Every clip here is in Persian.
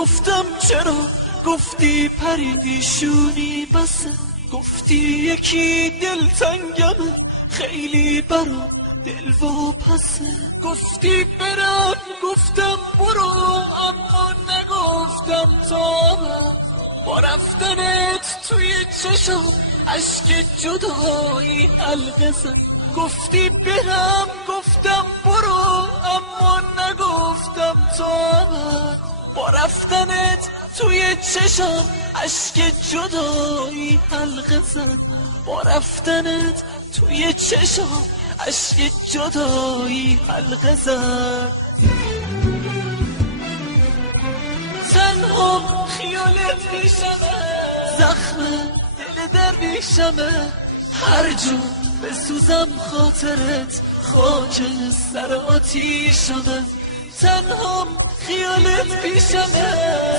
گفتم چرا، گفتی پریشونی بسه، گفتی یکی دلتنگمه خیلی برا دل و پسه. گفتی برم گفتم برو، اما نگفتم تا با رفتنت توی چشم عشق جدایی حلقه زد. گفتی برم گفتم برو، اما نگفتم تا با رفتنت توی چشم عشق جدایی حلقه زد. با رفتنت توی چشم عشق جدایی حلقه زد. تنها خیالت میشمه، زخم دل درویشمه، هر جا بسوزم خاطرت خاک سر آتیشمه. تنها خیالت پیشمه،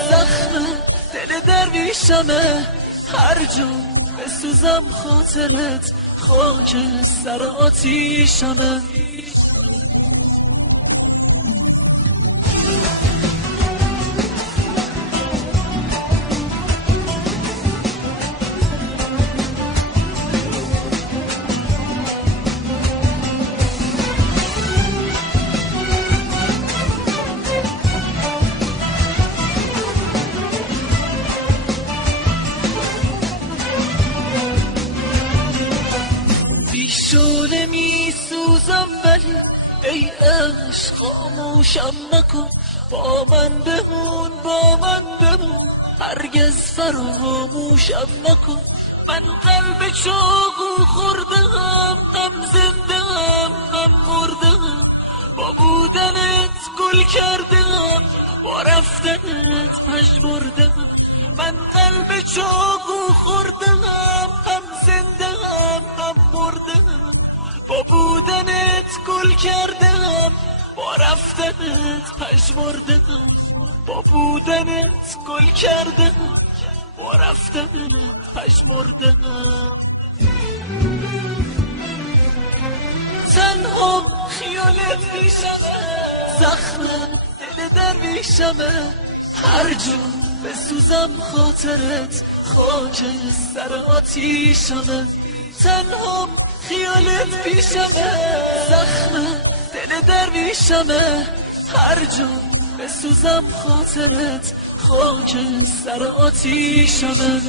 زخم دل درویشمه، هر جا بسوزم خاطرت خاک سر آتیشمه. بیشونه می سوزم ولی ای عشق خاموشم نکن، با من بمون با من بمون، هرگز فراموشم نکن. من قلب چاقو خوردم، هم زندم هم مردم، با بودنت گل کردم با رفتنت پژمردم. من قلب چاقو خوردم، هم زندم هم مردم، با بودنت گل کردم با رفتنت پژمردم. با بودنت گل کردم با رفتنت پژمردم. تنها خیالت میشمه، زخم دل درویشمه، هر جا بسوزم خاطرت خاک سر آتیشمه. تنها خیالت پیشمه، زخم دل درویشمه، هر جا بسوزم خاطرت خاک سر آتیشمه.